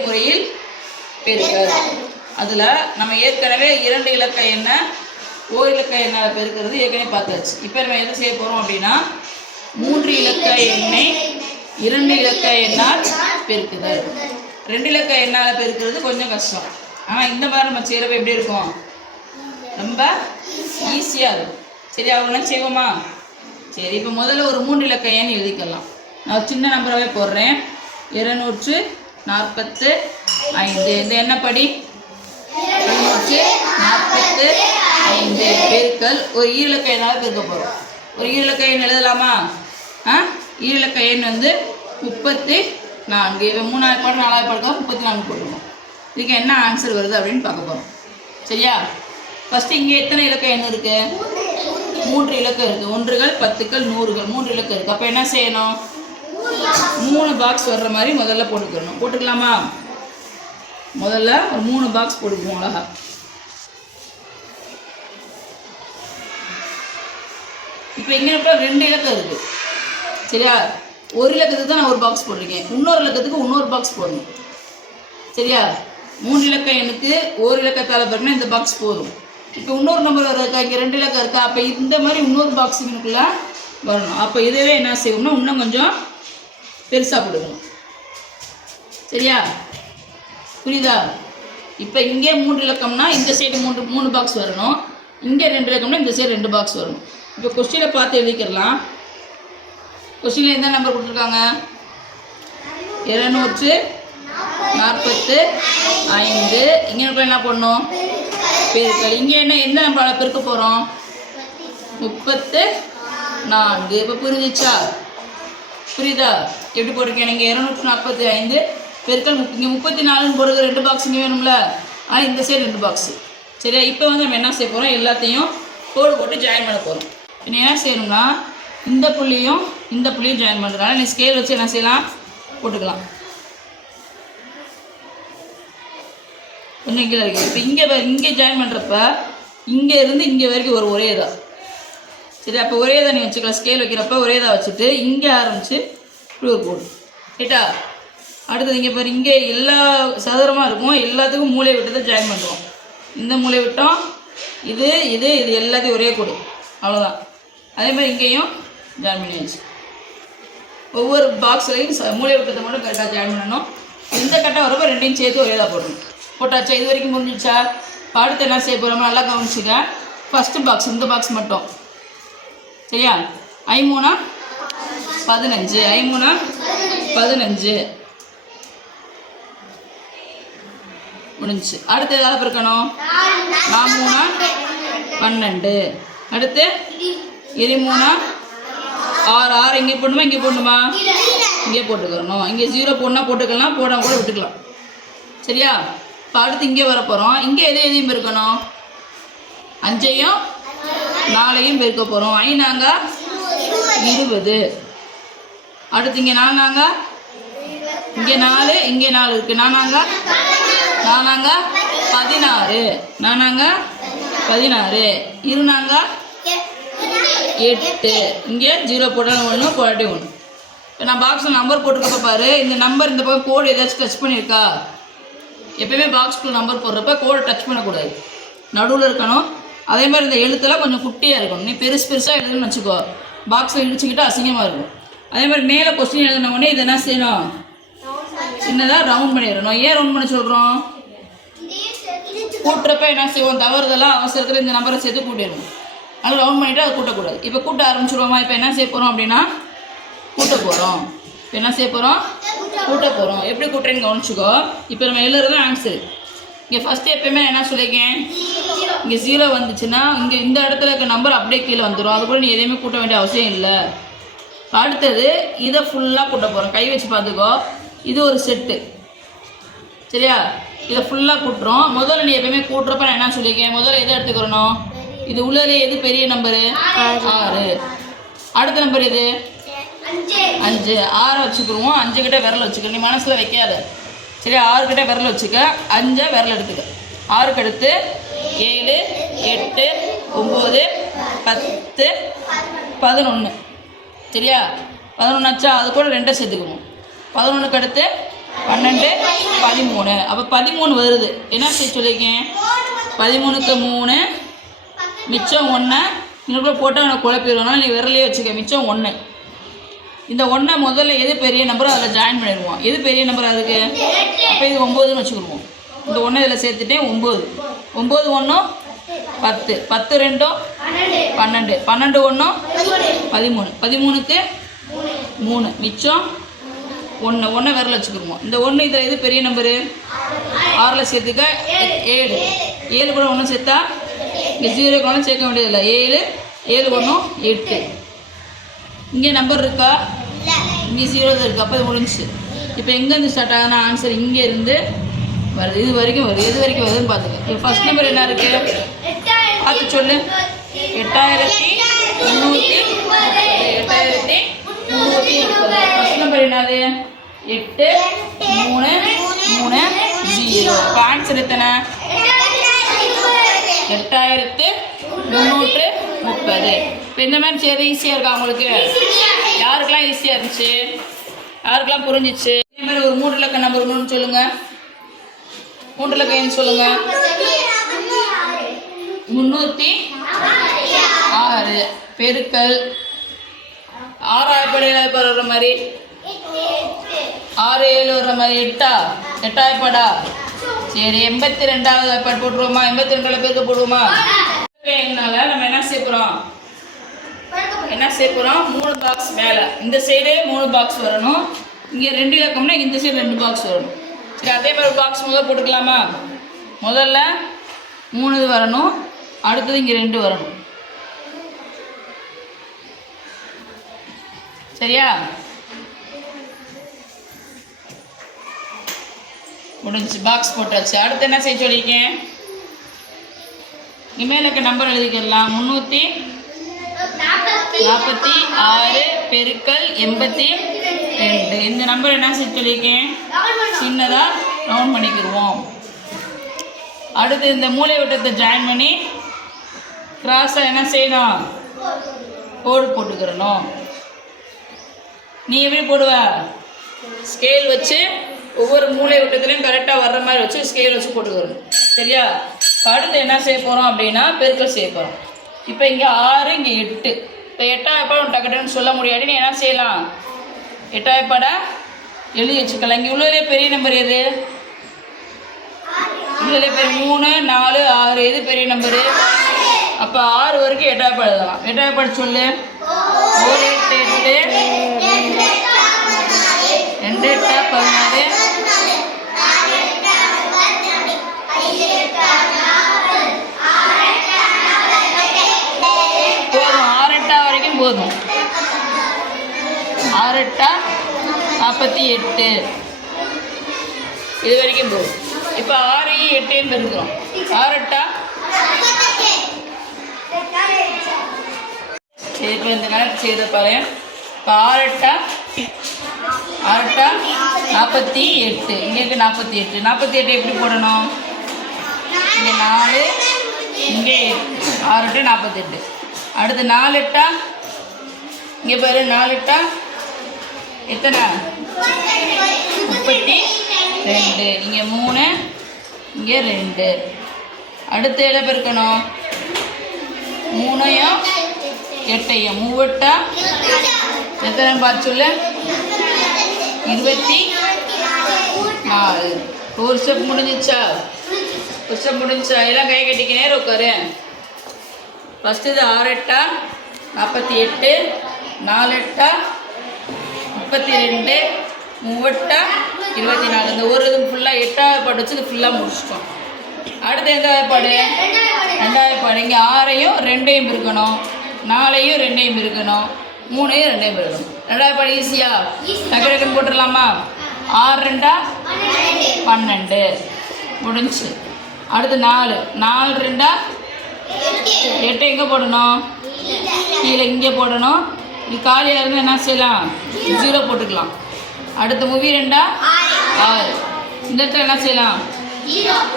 முறையில் பெருக்கல் அதில் நம்ம ஏற்கனவே இரண்டு இலக்க எண்ண ஓர் இலக்க எண்ணால் பெருக்கிறது ஏற்கனவே பார்த்தாச்சு. இப்போ நம்ம என்ன செய்ய போகிறோம் அப்படின்னா மூன்று இலக்க எண்ணை இரண்டு இலக்க எண்ணால் பெருக்குதல். ரெண்டு இலக்க எண்ணால் பெருக்கிறது கொஞ்சம் கஷ்டம். ஆனால் இந்த மாதிரி நம்ம செய்கிறப்ப எப்படி இருக்கும்? ரொம்ப ஈஸியாக இருக்கும். சரி அவங்களாம் செய்வோமா? சரி இப்போ முதல்ல ஒரு மூன்று இலக்க எண் எழுதிக்கலாம். நான் சின்ன நம்பராகவே போடுறேன். இருநூற்று நாற்பத்து ஐந்து. இந்த எண்ணப்படி இருநூற்று நாற்பத்து ஐந்து. பெருக்கல். ஒரு ஈரலக்க எண்ணால் பெருக்க போகிறோம் ஒரு ஈரலக்க எண் எழுதலாமா? ஆ? ஈரலக்க எண் வந்து முப்பத்தி நான்கு. இப்போ மூணாவது பாடம் நாலாவது பாடம் முப்பத்தி நான்கு போட்டுருவோம் இதுக்கு என்ன ஆன்சர் வருது அப்படின்னு பார்க்க போகிறோம் சரியா? ஃபஸ்ட்டு இங்கே எத்தனை இலக்க எண் இருக்குது மூன்று இலக்கம் இருக்குது ஒன்றுகள் பத்துக்கள் நூறுகள். மூன்று இலக்கம் இருக்குது அப்போ என்ன செய்யணும்? மூணு பாக்ஸ் வர்ற மாதிரி முதல்ல போட்டுக்கணும். போட்டுக்கலாமா? முதல்ல ஒரு மூணு பாக்ஸ் போட்டுக்குவோம் அழகா. இப்போ எங்கே இப்போ ரெண்டு இலக்கம் இருக்குது சரியா? ஒரு இலக்கத்துக்கு தான் நான் ஒரு பாக்ஸ் போட்டிருக்கேன். இன்னொரு இலக்கத்துக்கு இன்னொரு பாக்ஸ் போடணும். சரியா? மூணு இலக்கம் எனக்கு ஒரு இலக்கத்தால் பாருங்கன்னா இந்த பாக்ஸ் போதும். இப்போ இன்னொரு நம்பர் இருக்கா இங்கே ரெண்டு இலக்கம் இருக்கா? அப்போ இந்த மாதிரி இன்னொரு பாக்ஸ் எனக்குள்ளே வரணும். அப்போ இதுவே என்ன செய்வோம்னா இன்னும் கொஞ்சம் பெருசாக போடுவோம். சரியா? புரியுதா? இப்போ இங்கே மூன்று இலக்கம்னா இந்த சைடு மூன்று மூணு பாக்ஸ் வரணும். இங்கே ரெண்டு இலக்கம்னா இந்த சைடு ரெண்டு பாக்ஸ் வரணும் இப்போ கொஸ்டினை பார்த்து எழுதிக்கிறலாம். கொஸ்டினில் எந்த நம்பர் கொடுத்துருக்காங்க? இருநூற்று நாற்பத்து ஐந்து. இங்கே என்ன பண்ணணும் பெருக்கல். இங்கே என்ன எந்த நம்பரால் பெருக்க போகிறோம் முப்பத்து நான்கு. இப்போ புரிஞ்சிச்சா? புரியுதா? எப்படி போட்டிருக்கேன் நீங்கள் இரநூற்றி நாற்பத்தி ஐந்து பெருக்கள் இங்கே முப்பத்தி நாலுன்னு போடுறது ரெண்டு பாக்ஸ் இங்கே வேணும்ல? ஆனால் இந்த சைடு ரெண்டு பாக்ஸு சரியா? இப்போ வந்து நம்ம என்ன செய்ய போகிறோம் எல்லாத்தையும் கோடு போட்டு ஜாயின் பண்ண போகிறோம் இப்போ என்ன செய்யணும்னா இந்த புள்ளியும் இந்த புள்ளியும் ஜாயின் பண்ணுறதுனால நீ ஸ்கேல் வச்சு என்ன செய்யலாம்? போட்டுக்கலாம். கொஞ்சம் கீழே இருக்கு. இப்போ இங்கே இங்கே ஜாயின் பண்ணுறப்ப இங்கே இருந்து இங்கே வரைக்கும் ஒரு ஒரே தான் சரி அப்போ ஒரே தான் நீ வச்சுக்கலாம். ஸ்கேல் வைக்கிறப்ப ஒரே தான் வச்சுட்டு இங்கே ஆரம்பித்து இப்படி ஒரு கோடு ரைட்டா அடுத்தது இங்கே பாரு இங்கே எல்லா சதுரமாக இருக்கும். எல்லாத்துக்கும் மூளை விட்டு தான் ஜாயின் பண்ணுறோம் இந்த மூளை விட்டோம். இது இது இது எல்லாத்தையும் ஒரே கோடு. அவ்வளோதான் அதே மாதிரி இங்கேயும் ஜாயின் பண்ணியாச்சு ஒவ்வொரு பாக்ஸ்லையும் ச மூளை விட்டத்தை மட்டும் கரெக்டாக ஜாயின் பண்ணணும். இந்த கட்டம் வரப்போ ரெண்டையும் சேர்த்து ஒரே தான் போடணும். போட்டாச்சா? இது வரைக்கும் முடிஞ்சிச்சா அடுத்து என்ன செய்ய போகிறோமோ நல்லா கவனிச்சுக்க. ஃபஸ்ட்டு பாக்ஸ் இந்த பாக்ஸ் மட்டும். சரியா? ஐமூணா பதினஞ்சு. ஐமூணா பதினஞ்சு. முடிஞ்சுச்சு. அடுத்து எதாவது பிறக்கணும்? நாமூணா பன்னெண்டு. அடுத்து? இருமூணா ஆறு. ஆறு இங்கே போடணுமா? இங்கே போடணுமா? இங்கே போட்டுக்கிறணும் இங்கே ஜீரோ போடணும்னா போட்டுக்கலாம். போடாம கூட விட்டுக்கலாம். சரியா? இப்போ அடுத்து இங்கே வர போகிறோம் இங்கே எது எதையும் இருக்கணும் அஞ்சையும் நாளையும் பெருக்க போகிறோம் ஐநாங்க இருபது. அடுத்து இங்கே நானாங்க இங்கே நாலு இங்கே நாலு இருக்குது நானாங்க நானாங்க பதினாறு. நானாங்க பதினாறு. இருநாங்க எட்டு. இங்கே ஜீரோ போட்டாலும் ஒன்று போடாட்டி ஒன்று இப்போ நான் பாக்ஸில் நம்பர் போட்டிருக்கப்ப பாரு. இந்த நம்பர் இந்த பக்கம் கோடு ஏதாச்சும் டச் பண்ணியிருக்கா? எப்பயுமே பாக்ஸ்க்குள்ள நம்பர் போடுறப்ப கோடை டச் பண்ணக்கூடாது. நடுவில் இருக்கணும். அதே மாதிரி இந்த எழுத்தெல்லாம் கொஞ்சம் குட்டியாக இருக்கணும் நீ பெருசு பெருசாக எழுதுன்னு வச்சுக்கோ. பாக்ஸில் இடிச்சுக்கிட்டு அசிங்கமாக இருக்கும். அதே மாதிரி மேலே கொஸ்டின் எழுதின உடனே இதை என்ன செய்யணும்? சின்னதாக ரவுண்ட் பண்ணிடணும். ஏன் ரவுண்ட் பண்ண சொல்கிறோம் கூட்டுறப்ப என்ன செய்வோம்? தவறுதெல்லாம் அவசரத்தில் இந்த நம்பரை சேர்த்து கூட்டிடணும். அது ரவுண்ட் பண்ணிவிட்டு அதை கூட்டக்கூடாது. இப்போ கூட்ட ஆரம்பிச்சிடுவோமா இப்போ என்ன செய்ய போகிறோம் அப்படின்னா கூட்ட போகிறோம் இப்போ என்ன செய்ய போகிறோம் கூட்ட போகிறோம் எப்படி கூட்டுறேன்னு கவனிச்சுக்கோ. இப்போ நம்ம எழுதுறது ஆன்சர் இங்கே ஃபஸ்ட்டு எப்பயுமே என்ன சொல்லியிருக்கேன் இங்கே ஜீரோ வந்துச்சுன்னா இங்கே இந்த இடத்துல இருக்க நம்பர் அப்படியே கீழே வந்துடும் அது கூட நீ எதையுமே கூட்ட வேண்டிய அவசியம் இல்லை. அடுத்தது இதை ஃபுல்லாக கூட்ட போகிறோம் கை வச்சு பார்த்துக்கோ. இது ஒரு செட்டு சரியா? இதை ஃபுல்லாக கூட்டுறோம். முதல்ல நீ எப்பயுமே கூட்டுறப்ப நான் என்ன சொல்லியிருக்கேன் முதல்ல எதை எடுத்துக்கிறணும்? இது உள்ளதே எது பெரிய நம்பரு ஆறு. அடுத்த நம்பர் எது? அஞ்சு. ஆறை வச்சுக்கிடுவோம் அஞ்சு கிட்ட விரல் வச்சுக்க நீ மனசில் வைக்காத. சரி ஆறு கிட்ட விரல் வச்சுக்க. அஞ்சை விரல் எடுத்துக்க. ஆறுக்கு அடுத்து ஏழு எட்டு ஒம்பது பத்து பதினொன்று சரியா? பதினொன்றாச்சா அது கூட ரெண்டை சேர்த்துக்குவோம் பதினொன்றுக்கு அடுத்து பன்னெண்டு பதிமூணு. அப்போ பதிமூணு வருது. என்ன செய்ய சொல்லியிருக்கேன்? பதிமூணுக்கு மூணு மிச்சம் ஒன்று இன்னொரு போட்டால் உனக்கு குழப்பிடுவோம்னா நீ விரலையே வச்சுக்க. மிச்சம் ஒன்று இந்த ஒன்றை முதல்ல எது பெரிய நம்பரோ அதில் ஜாயின் பண்ணிடுவோம். எது பெரிய நம்பர் அதுக்கு? அப்போ இது ஒம்போதுன்னு வச்சுக்கிடுவோம். இந்த ஒன்று இதில் சேர்த்துட்டேன் ஒம்பது ஒம்பது ஒன்றும் பத்து. பத்து ரெண்டும் பன்னெண்டு. பன்னெண்டு ஒன்றும் பதிமூணு. பதிமூணுக்கு மூணு. மிச்சம் ஒன்று ஒன்றை விரல வச்சுக்கிடுவோம். இந்த ஒன்று இதில் எது பெரிய நம்பரு ஆறில் சேர்த்துக்க ஏழு. ஏழு கூட ஒன்றும் சேர்த்தா இங்கே ஜீரோ கூட சேர்க்க வேண்டியதில்லை. ஏழு ஏழு ஒன்றும் எட்டு. இங்கே நம்பர் இருக்கா? இங்கே ஜீரோ இருக்குது அப்போ முடிஞ்சிச்சு. இப்போ எங்கேருந்து ஸ்டார்ட் ஆகுதுன்னா ஆன்சர் இங்கே இருந்து வருது. இது வரைக்கும் வருது. இது வரைக்கும் வருதுன்னு பார்த்துக்க இப்போ ஃபர்ஸ்ட் நம்பர் என்ன இருக்குது பார்த்து சொல்லு. எட்டாயிரத்தி முந்நூற்றி எட்டாயிரத்தி முந்நூற்றி முப்பது. ஃபர்ஸ்ட் நம்பர் என்னது? எட்டு மூணு மூணு ஜீரோ இப்போ ஆன்சர் எத்தனை? எட்டாயிரத்து முந்நூற்று முப்பது. இப்போ இந்த மாதிரி செய்யறது ஈஸியாக இருக்கா உங்களுக்கு? யாருக்கெல்லாம் ஈஸியாக இருந்துச்சு? யாருக்கெல்லாம் புரிஞ்சிச்சு? இதே மாதிரி ஒரு மூன்று இலக்க நம்பர் ஒன்று சொல்லுங்கள் மூன்று இலக்க சொல்லுங்கள் முந்நூற்றி ஆறு. பெருக்கல். ஆறாயிரப்படையில் வர்ற மாதிரி. ஆறு ஏழு வர்ற மாதிரி எட்டா? எட்டாயிரப்படா சரி எண்பத்தி ரெண்டாவது ஏற்பாடு போட்டுருவோமா? எண்பத்தி ரெண்டாவது பேருக்கு போடுவோமா? எங்கனால நம்ம என்ன செய்ய போகிறோம் என்ன செய்ய போகிறோம் மூணு பாக்ஸ் மேலே. இந்த சைடே மூணு பாக்ஸ் வரணும். இங்கே ரெண்டு இலக்கம்னா இந்த சைடு ரெண்டு பாக்ஸ் வரணும். சரி அதே மாதிரி பாக்ஸ் முதல்ல போட்டுக்கலாமா? முதல்ல மூணு இது வரணும். அடுத்தது இங்கே ரெண்டு வரணும். சரியா? முடிஞ்சு பாக்ஸ் போட்டாச்சு. அடுத்து என்ன செய்ய சொல்லியிருக்கேன்? இமேலுக்கு நம்பர் எழுதிக்கலாம். முந்நூற்றி நாற்பத்தி ஆறு பெருக்கல் எண்பத்தி ரெண்டு. இந்த நம்பர் என்ன செஞ்சு சொல்லியிருக்கேன்? சின்னதாக ரவுண்ட் பண்ணிக்கிடுவோம் அடுத்து இந்த மூளை வட்டத்தை ஜாயின் பண்ணி கிராஸாக என்ன செய்யணும்? கோடு போட்டுக்கிறணும் நீ எப்படி போடுவ? ஸ்கேல் வச்சு ஒவ்வொரு மூளை வட்டத்துலையும் கரெக்டாக வர்ற மாதிரி வச்சு ஸ்கேல் வச்சு போட்டுக்கிறணும் சரியா? அடுத்து என்ன செய்ய போகிறோம் அப்படின்னா பெருக்கல் செய்ய போகிறோம் இப்போ இங்கே ஆறு இங்கே எட்டு. இப்போ எட்டாயிரப்படம் டக்கு டக்குன்னு சொல்ல முடியாது. நீ என்ன செய்யலாம்? எட்டாயப்பாடா எழுதி வச்சுக்கலாம். இங்கே உள்ளதுலேயே பெரிய நம்பர் எது? உள்ளதுலே பெரிய மூணு நாலு ஆறு. எது பெரிய நம்பரு அப்போ ஆறு வரைக்கும் எட்டாயப்பாடு எழுதலாம். எட்டாயப்பாடு சொல்லு. ஒரு எட்டு எட்டு. ரெண்டு எட்டா பதினாறு. ஆறட்டா நாற்பத்தி எட்டு. இது வரைக்கும் போகும் இப்போ ஆறையும் எட்டையும் பெருக்கிறோம். ஆறட்டா? சரி இப்போ இந்த கணக்கு செய்த பாரு இப்போ ஆறட்டா? ஆறட்டா? நாற்பத்தி எட்டு. இங்கே இருக்கு நாற்பத்தி எட்டு. நாற்பத்தி எட்டு எப்படி போடணும்? இங்கே நாலு இங்கே ஆறு எட்டு. நாற்பத்தெட்டு அடுத்து நாலு எட்டா இங்கே பாரு நாலு எட்டா எத்தனை? முப்பத்தி. ரெண்டு. இங்கே மூணு இங்கே ரெண்டு. அடுத்து எதை பெருக்கணும்? மூணையும் எட்டையும். மூவெட்டா? எத்தனை பார்த்து சொல்லு? இருபத்தி நாலு. ஒரு ஸ்டெப் முடிஞ்சிச்சா? ஒரு ஸ்டெப் முடிஞ்சிச்சா? எல்லாம் கை கட்டிக்க நேரம் உட்காரு. ஃபஸ்ட்டு இது ஆறு எட்டா நாற்பத்தி எட்டு. நாலு எட்டா? முப்பத்தி ரெண்டு மூவெட்டா இருபத்தி நாலு இந்த ஒரு இது ஃபுல்லாக எட்டாவது பாட்டு வச்சு இது ஃபுல்லாக முடிச்சிட்டோம். அடுத்து எந்த வாய்ப்பாடு ரெண்டாவது பாடு. இங்கே ஆறையும் ரெண்டையும் இருக்கணும் நாலையும் ரெண்டையும் இருக்கணும் மூணையும் ரெண்டையும் இருக்கணும் ரெண்டாவது பாடு ஈஸியா டக்கு டக்குன்னு போட்டுடலாமா? ஆறு ரெண்டா? பன்னெண்டு. முடிஞ்சு. அடுத்து நாலு. நாலு ரெண்டா? எட்டு. எங்கே போடணும்? கீழே இங்கே போடணும். இது காலியாக இருந்தால் என்ன செய்யலாம்? ஜீரோ போட்டுக்கலாம். அடுத்த மூவி ரெண்டா? ஆறு. இந்த இடத்துல என்ன செய்யலாம்?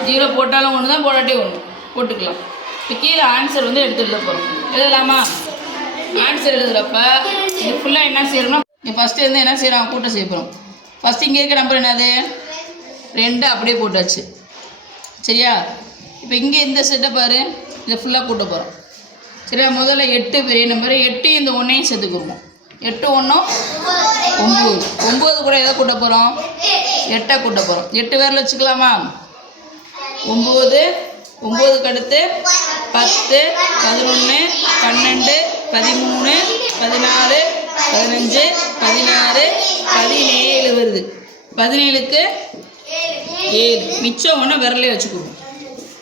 ஜீரோ போட்டாலும் ஒன்று தான் போடாட்டி ஒன்று போட்டுக்கலாம். இப்போ கீழே ஆன்சர் வந்து எடுத்து எழுத போகிறோம் எழுதலாமா? ஆன்சர் எழுதுகிறப்ப இது ஃபுல்லாக என்ன செய்யறோம்னா இங்கே ஃபஸ்ட்டு இருந்து என்ன செய்கிறோம் கூட்டம் செய்ய போகிறோம் ஃபஸ்ட்டு இங்கே இருக்க நம்பர் என்னது? ரெண்டு அப்படியே போட்டாச்சு. சரியா? இப்போ இங்கே இந்த செட்டை பாரு. இதை ஃபுல்லாக கூட்ட போகிறோம் சரியா முதல்ல எட்டு பெரிய நம்பர் எட்டு இந்த ஒன்றையும் சேர்த்துக்குருவோம் எட்டு ஒன்றும் ஒம்பது. ஒம்பது கூட எதை கூட்ட போகிறோம் எட்டை கூட்ட போகிறோம் எட்டு பேரில் வச்சுக்கலாமா? ஒம்பது. ஒம்பதுக்கு அடுத்து பத்து பதினொன்று பன்னெண்டு பதிமூணு பதினாறு பதினஞ்சு பதினாறு பதினேழு வருது. பதினேழுக்கு ஏழு. மிச்சம் ஒன்று விரலே வச்சுக்குவோம்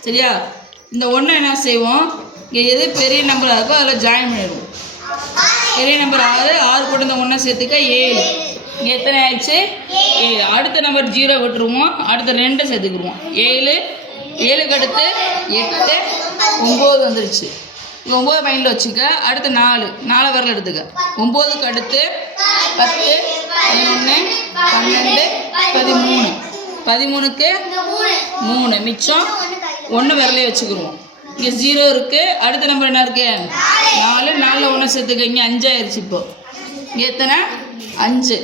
சரியா? இந்த ஒன்று என்ன செய்வோம்? இங்கே எது பெரிய நம்பராக இருக்கோ அதில் ஜாயின் பண்ணிடுவோம். பெரிய நம்பர் ஆறு ஆறு போட்டு இந்த ஒன்றா சேர்த்துக்க ஏழு. இங்கே எத்தனை ஆயிடுச்சு? ஏழு. அடுத்த நம்பர் ஜீரோ விட்டுருவோம். அடுத்த ரெண்டை சேர்த்துக்குருவோம் ஏழு. ஏழுக்கு அடுத்து எட்டு. ஒம்பது வந்துருச்சு. இங்கே ஒம்பது மைண்டில் வச்சுக்க. அடுத்து நாலு. நாலு வரல எடுத்துக்க. ஒம்போதுக்கு அடுத்து பத்து பதினொன்று பன்னெண்டு பதிமூணு. பதிமூணுக்கு மூணு. மிச்சம் ஒன்று விரலே வச்சுக்கிடுவோம். இங்கே ஜீரோ இருக்குது அடுத்த நம்பர் என்ன இருக்கு? நாலு. நாலில் ஒன்று சேர்த்துக்க. இங்கே அஞ்சாயிருச்சு இப்போ. இங்கே எத்தனை? அஞ்சு.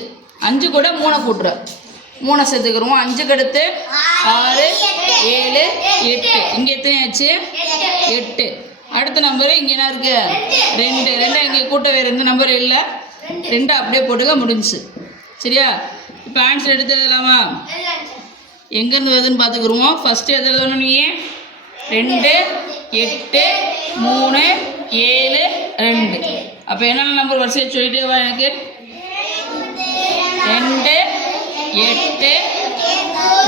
அஞ்சு கூட மூணை கூட்டுறோம் மூணை சேர்த்துக்கிறோம். அஞ்சுக்கு அடுத்து ஆறு ஏழு எட்டு. இங்கே எத்தனை ஆச்சு? எட்டு. அடுத்த நம்பரு இங்கே என்ன இருக்கு? ரெண்டு. ரெண்டா இங்கே கூட்ட வேறு எந்த நம்பர் இல்லை. ரெண்டு அப்படியே போட்டுக்க முடிஞ்சுச்சு. சரியா? இப்போ ஆன்சர் எடுத்து எழுதலாமா? எங்கேருந்து வருதுன்னு பார்த்துக்குருவோம் ஃபஸ்ட்டு எது எழுதணும் நீ? ரெண்டு. எட்டு மூணு ஏழு ரெண்டு. அப்போ என்னென்ன நம்பர் வரிசையை சொல்லிட்டே வா எனக்கு? ரெண்டு எட்டு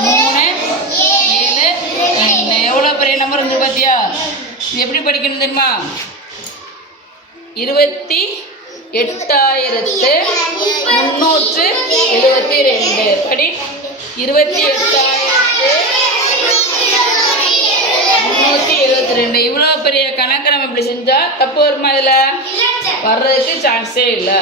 மூணு ஏழு ரெண்டு. எவ்வளோ பெரிய நம்பர் இருந்து பார்த்தியா இது எப்படி படிக்கணும் தெரியுமா? இருபத்தி எட்டாயிரத்து முந்நூற்று எழுபத்தி ரெண்டு. படி இருபத்தி எட்டாயிரத்து ரெண்டு இவ்வளோ பெரிய கணக்கை நம்ம இப்படி செஞ்சால் தப்பு வருமா இதில்? வர்றதுக்கு சான்ஸே இல்லை.